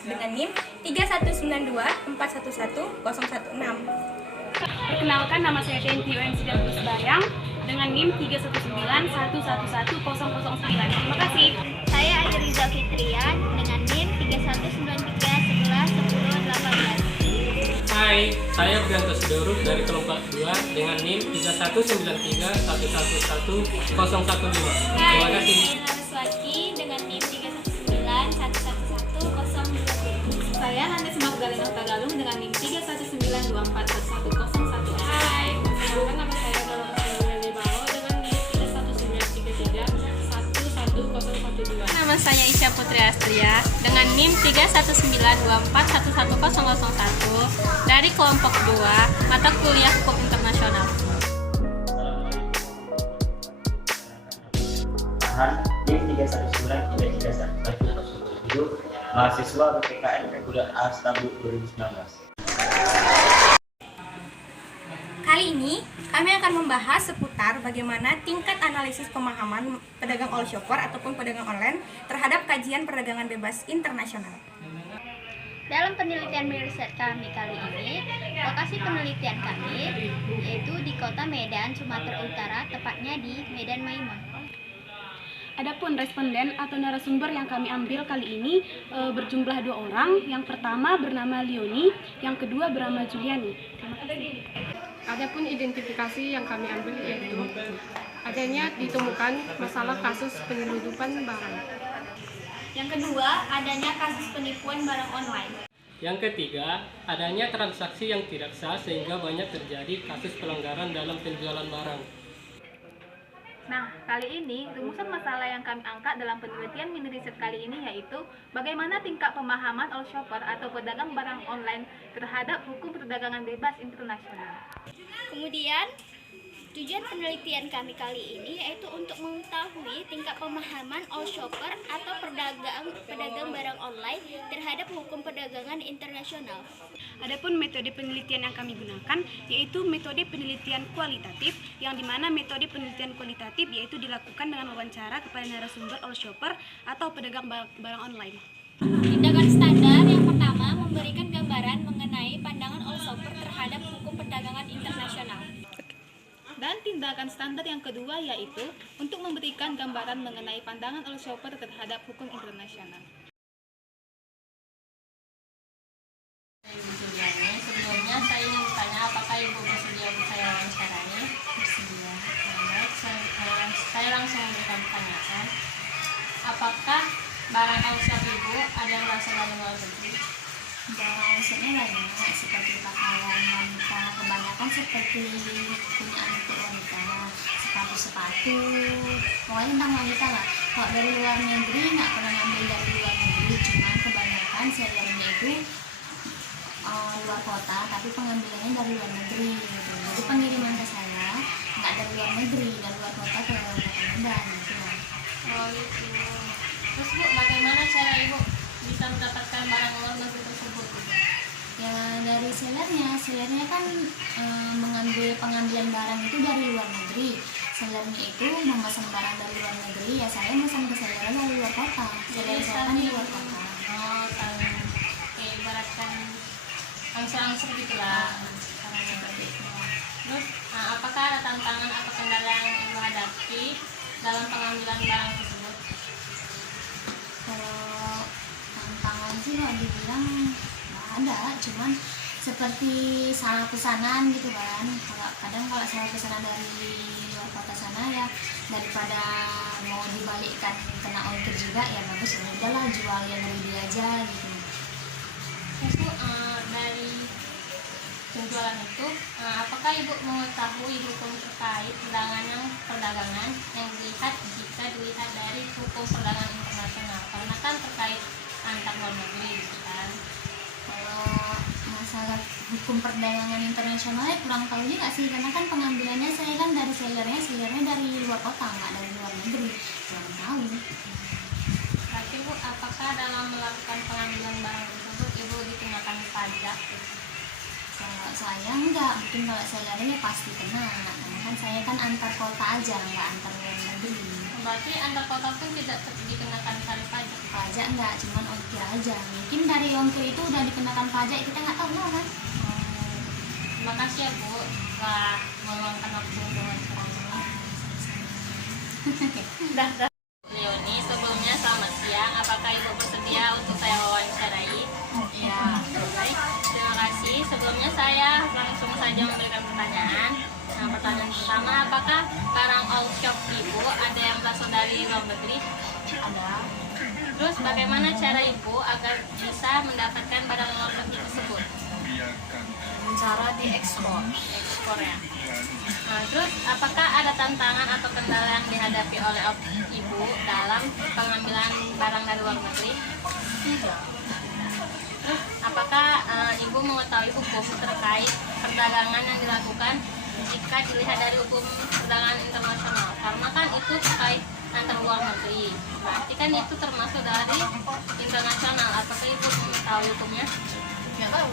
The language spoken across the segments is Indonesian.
dengan NIM 31924111016. Perkenalkan, nama saya Tenti Sidarus Bayang dengan NIM 319111009. Terima kasih. Saya Ayriza Fitrian dengan NIM 3193111018. Hai, saya Brianto Sidoruk dari kelompok 2 dengan NIM 31931111015. Terima kasih. Swaki dengan NIM 319111020. Saya Hannes Magdalena Tagalung dengan NIM 319241110. Hai, perkenalkan, nama saya Dolores Lele Bao dengan NIM 31933111012. Nama saya Isya Putri Astria dengan NIM 31924111001 dari kelompok 2 mata kuliah Hukum Internasional. NIM 31933111007 mahasiswa BPKN reguler A Stabuk 2019. Kali ini kami akan membahas seputar bagaimana tingkat analisis pemahaman pedagang all shopper ataupun pedagang online terhadap kajian perdagangan bebas internasional. Dalam penelitian riset kami kali ini, lokasi penelitian kami yaitu di Kota Medan, Sumatera Utara, tepatnya di Medan Maimun. Adapun responden atau narasumber yang kami ambil kali ini berjumlah 2 orang. Yang pertama bernama Leoni, yang kedua bernama Juliani. Adapun identifikasi yang kami ambil yaitu adanya ditemukan masalah kasus penyeludupan barang. Yang kedua, adanya kasus penipuan barang online. Yang ketiga, adanya transaksi yang tidak sah sehingga banyak terjadi kasus pelanggaran dalam penjualan barang. Nah, kali ini rumusan masalah yang kami angkat dalam penelitian mini riset kali ini yaitu bagaimana tingkat pemahaman all shopper atau pedagang barang online terhadap hukum perdagangan bebas internasional. Kemudian, tujuan penelitian kami kali ini yaitu untuk mengetahui tingkat pemahaman all shopper atau pedagang barang online terhadap hukum perdagangan internasional. Adapun metode penelitian yang kami gunakan yaitu metode penelitian kualitatif, yang dimana metode penelitian kualitatif yaitu dilakukan dengan wawancara kepada narasumber all shopper atau pedagang barang online. Tindakan standar yang pertama memberikan gambaran mengenai pandangan all shopper terhadap hukum perdagangan internasional. Dan tindakan standar yang kedua yaitu untuk memberikan gambaran mengenai pandangan all shopper terhadap hukum internasional. Sebelumnya saya ingin bertanya, apakah Ibu bersedia untuk saya wawancarai? Bersedia. Baik, saya langsung memberikan pertanyaan. Apakah barang all shop Ibu ada yang berasal dari luar negeri? Barang all shopnya banyak seperti pakaian wanita, kebanyakan seperti punyaan untuk wanita, sepatu, pokoknya tentang wanita lah. Kalau dari luar negeri nggak pernah ngambil dari luar negeri, cuman kebanyakan sellernya itu luar kota, tapi pengambilannya dari luar negeri gitu. Jadi pengiriman ke saya nggak dari luar negeri, dari luar kota ke kota Medan gitu. Oh gitu. Terus Bu, bagaimana cara Ibu bisa mendapatkan barang luar negeri tersebut? Ya dari sellernya kan mengambil pengambilan barang itu dari luar negeri. Sellernya itu memesan barang dari luar negeri, ya saya memesan ke sellernya dari luar kota. Seller saya kan di luar kota. Oh, kayak ibaratkan angsur-angsur gitulah. Terus, apakah ada tantangan atau kendala yang Ibu hadapi dalam pengambilan barang tersebut? Kalau tantangan sih kalau dibilang nggak ada, cuman seperti salah pesanan gitu kan. Kalau salah pesanan dari luar kota sana, ya daripada mau dibalikkan kena ongkir juga, ya bagus ya udahlah jual yang lebih aja gitu. Terus Bu, dari penjualan itu, apakah Ibu mengetahui hukum terkait perdagangan yang dilihat jika dilihat dari hukum perdagangan internasional? Karena kan terkait antar luar negeri gitu kan. Kalau masalah hukum perdagangan internasional ya kurang tahu juga sih, karena kan pengambilannya saya kan dari sellernya dari luar kota, nggak dari luar negeri, kurang tahu. Berarti Bu, apakah dalam melakukan pengambilan barang tersebut Ibu dikenakan pajak? Kalau saya enggak, mungkin kalau sellernya pasti kena, karena kan saya kan antar kota aja, nggak antar luar negeri. Berarti antar kota pun tidak dikenakan tarif pajak? pajak enggak, cuman ongkir aja. Mungkin dari ongkir itu udah dikenakan pajak, kita nggak tahu kan. Terima kasih ya Bu telah meluangkan waktu untuk wawancara ini. Dah. Leoni, sebelumnya selamat siang. Apakah Ibu bersedia untuk saya wawancarai? Iya. Baik, terima kasih. Sebelumnya saya langsung saja memberikan pertanyaan. Nah, pertanyaan pertama, apakah barang all shop Ibu ada yang berasal dari luar negeri? Ada. Terus bagaimana cara Ibu agar bisa mendapatkan barang luar negeri tersebut? Cara diekspor. Ekspor ya. Nah, terus apakah ada tantangan atau kendala yang dihadapi oleh Ibu dalam pengambilan barang dari luar negeri? Tidak. Terus apakah Ibu mengetahui hukum terkait perdagangan yang dilakukan jika dilihat dari hukum perdagangan internasional? Karena kan itu terkait antar luar negeri. Berarti kan itu termasuk dari internasional. Apakah Ibu mengetahui hukumnya? Nggak tahu.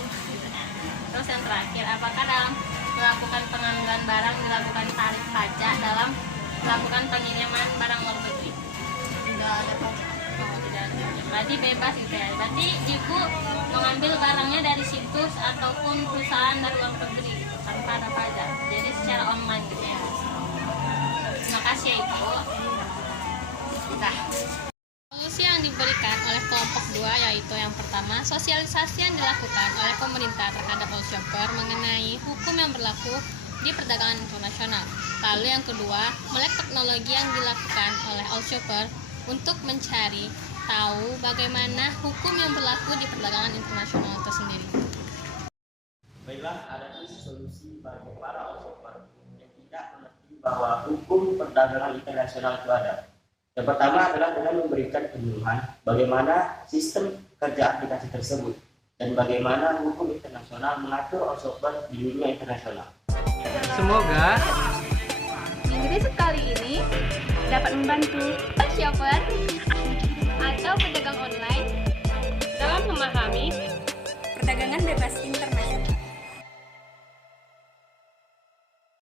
Terus yang terakhir, apakah dalam melakukan pengambilan barang dilakukan tarif pajak dalam melakukan pengiriman barang luar negeri? Tidak ada pajak. Oh, tidak ada. Berarti bebas gitu ya. Berarti Ibu mengambil barangnya dari situs ataupun perusahaan dari luar negeri tanpa ada pajak. Jadi secara online gitu ya. Terima kasih ya Ibu. Nah, solusi yang diberikan oleh kelompok 2 yaitu yang pertama, sosialisasi yang dilakukan oleh pemerintah terhadap all shopper mengenai hukum yang berlaku di perdagangan internasional. Lalu yang kedua, melek teknologi yang dilakukan oleh all shopper untuk mencari tahu bagaimana hukum yang berlaku di perdagangan internasional itu sendiri. Baiklah, ada solusi bagi para all shopper yang tidak mengerti bahwa hukum perdagangan internasional itu ada. Yang pertama adalah dengan memberikan penyuluhan bagaimana sistem kerja aplikasi tersebut dan bagaimana hukum internasional mengatur all shopper di dunia internasional. Semoga Mini Riset kali ini dapat membantu all shopper